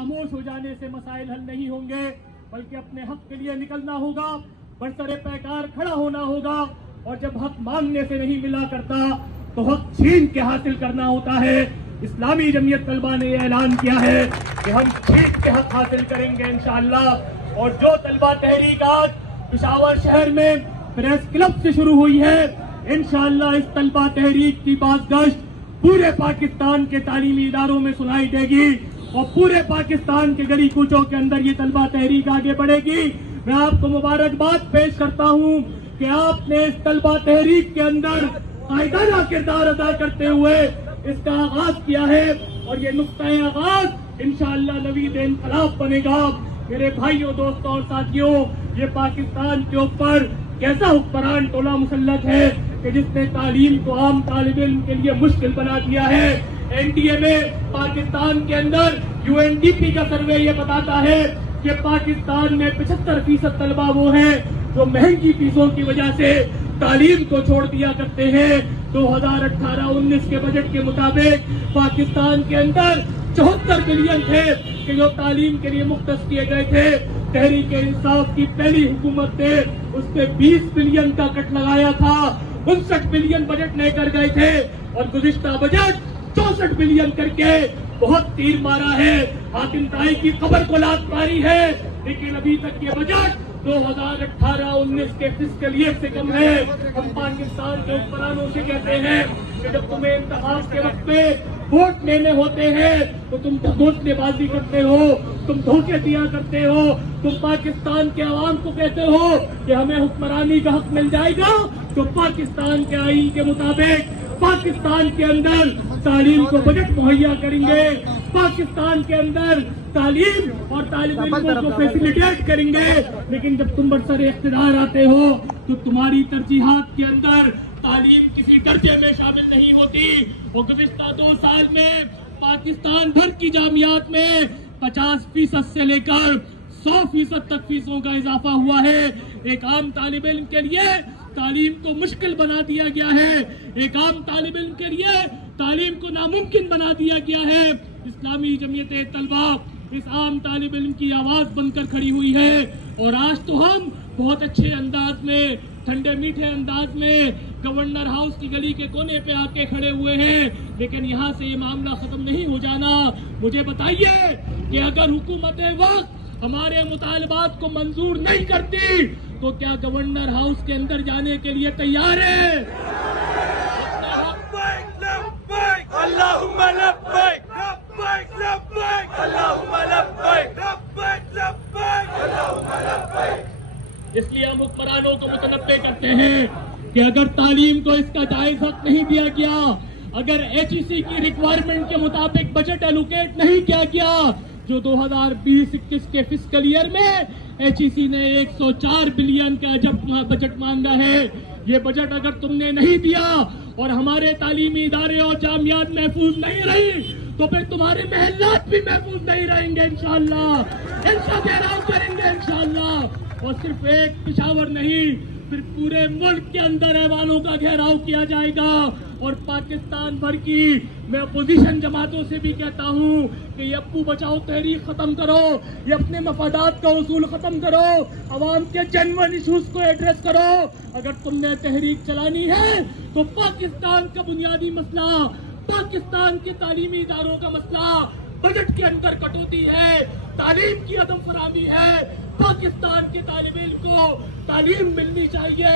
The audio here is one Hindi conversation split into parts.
खामोश हो जाने से मसाइल हल नहीं होंगे, बल्कि अपने हक के लिए निकलना होगा, बरसरे पैकार खड़ा होना होगा। और जब हक मांगने से नहीं मिला करता तो हक छीन के हासिल करना होता है। इस्लामी जमीयत तलबा ने यह ऐलान किया है कि हम छीन के हक हासिल करेंगे इंशाअल्लाह। और जो तलबा तहरीक आज पेशावर शहर में प्रेस क्लब से शुरू हुई है, इंशाअल्लाह इस तलबा तहरीक की बाज़गश्त पूरे पाकिस्तान के तालीमी इदारों में सुनाई देगी और पूरे पाकिस्तान के गली कूचों के अंदर ये तलबा तहरीक आगे बढ़ेगी। मैं आपको मुबारकबाद पेश करता हूँ कि आपने इस तलबा तहरीक के अंदर कायदाना किरदार अदा करते हुए इसका आगाज किया है और ये नुक्ता आगाज इंशाअल्लाह नवीद इनकलाब बनेगा। मेरे भाइयों, दोस्तों और साथियों, ये पाकिस्तान के ऊपर कैसा हुक्मरान टोला मुसल्लत है कि जिसने तालीम को आम तालिब इल्म के लिए मुश्किल बना दिया है। एनडीए में पाकिस्तान के अंदर यूएनडीपी का सर्वे ये बताता है कि पाकिस्तान में 75% तलबा वो है जो महंगी फीसों की वजह से तालीम को छोड़ दिया करते हैं। 2018-19 के बजट के मुताबिक पाकिस्तान के अंदर 74 बिलियन थे कि जो तालीम के लिए मुख्तस किए गए थे। तहरीक इंसाफ की पहली हुकूमत ने उस पे 20 बिलियन का कट लगाया था, 59 बिलियन बजट लेकर गए थे और गुज़िश्ता बजट 64 बिलियन करके बहुत तीर मारा है। हाकिम ताई की खबर को लात मारी है, लेकिन अभी तक ये बजट 2018-19 के फिस्कल ईयर से कम है। हम पाकिस्तान के हुक्मरानों से कहते हैं कि जब तुम्हें इंतखाब के वक्त पे वोट लेने होते हैं तो तुम घोंसलेबाजी करते हो, तुम धोखे दिया करते हो, तुम पाकिस्तान के अवाम को कहते हो कि हमें हुक्मरानी का हक मिल जाएगा तो पाकिस्तान के आईन के मुताबिक पाकिस्तान के अंदर तालीम को बजट मुहैया करेंगे, पाकिस्तान के अंदर तालीम और तालिब इल्मों को फैसिलिटेट करेंगे। लेकिन जब तुम बरसरे इख्तिदार आते हो तो तुम्हारी तरजीहात के अंदर तालीम किसी दर्जे में शामिल नहीं होती। वो गुज़िश्ता 2 साल में पाकिस्तान भर की जामियात में 50% से लेकर 100% तक फीसों का इजाफा हुआ है। एक आम तालिब इल्म के लिए तालीम को मुश्किल बना दिया गया है, एक आम तालिब इल्म के लिए तालीम को नामुमकिन बना दिया गया है। इस्लामी जमीयत तलबा इस आम तालिब इल्म की आवाज बनकर खड़ी हुई है और आज तो हम बहुत अच्छे अंदाज में, ठंडे मीठे अंदाज में गवर्नर हाउस की गली के कोने पे आके खड़े हुए हैं। लेकिन यहाँ से ये मामला खत्म नहीं हो जाना। मुझे बताइए कि अगर हुकूमत वक्त हमारे मुतालबात को मंजूर नहीं करती तो क्या गवर्नर हाउस के अंदर जाने के लिए तैयार है? इसलिए हम हुक्मरानों को मुतनब्बे करते हैं कि अगर तालीम को इसका जायज हक नहीं दिया गया, अगर HEC की रिक्वायरमेंट के मुताबिक बजट एलोकेट नहीं किया गया, जो 2020-21 के फिस्कल ईयर में HEC ने 104 बिलियन का बजट मांगा है, ये बजट अगर तुमने नहीं दिया और हमारे तालीमी इदारे और जामियात महफूज नहीं रही तो फिर तुम्हारे महल्लात भी महफूज नहीं रहेंगे इंशाअल्लाह। घेराव करेंगे इंशाअल्लाह। और सिर्फ एक पेशावर नहीं, फिर पूरे मुल्क के अंदर ऐवानों का घेराव किया जाएगा। और पाकिस्तान भर की मैं अपोजिशन जमातों से भी कहता हूँ कि ये अप्पू बचाओ तहरीक खत्म करो, ये अपने मफादात का उसूल खत्म करो, अवाम के जेन्युइन इशूज को एड्रेस करो। अगर तुमने तहरीक चलानी है तो पाकिस्तान का बुनियादी मसला, पाकिस्तान के तालीमी इदारों का मसला बजट के अंदर कटौती है, तालीम की अदम फरामी है। पाकिस्तान के तालिब इल्म को तालीम मिलनी चाहिए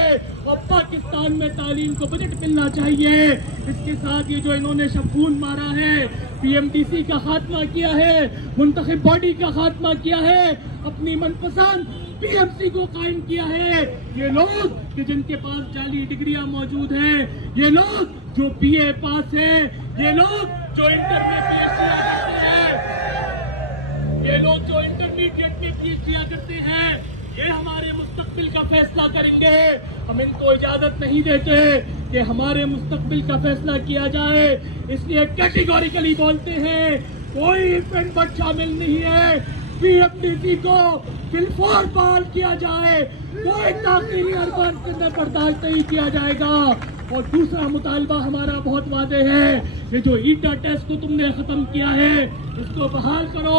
और पाकिस्तान में तालीम को बजट मिलना चाहिए। इसके साथ ये जो इन्होंने शबून मारा है, PMDC का खात्मा किया है, मुंतखब बॉडी का खात्मा किया है, अपनी मनपसंद PMC को कायम किया है। ये लोग कि जिनके पास जाली डिग्रियां मौजूद हैं, ये लोग जो BA पास है, ये लोग जो इंटरमीडिएट करते हैं, ये लोग जो इंटरमीडिएट में PhD करते हैं, ये हमारे मुस्तकबिल का फैसला करेंगे। हम इनको इजाजत नहीं देते कि हमारे मुस्तकबिल का फैसला किया जाए, इसलिए कैटेगोरिकली बोलते हैं कोई इवेंट बट शामिल नहीं है। PMDC को बिल्कुल बहाल किया जाए, कोई ताकीरी अरबान के अंदर बर्दाश्त नहीं किया जाएगा। और दूसरा मुतालबा हमारा बहुत वादे है, ये जो ईटा टेस्ट को तुमने खत्म किया है इसको बहाल करो।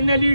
NLE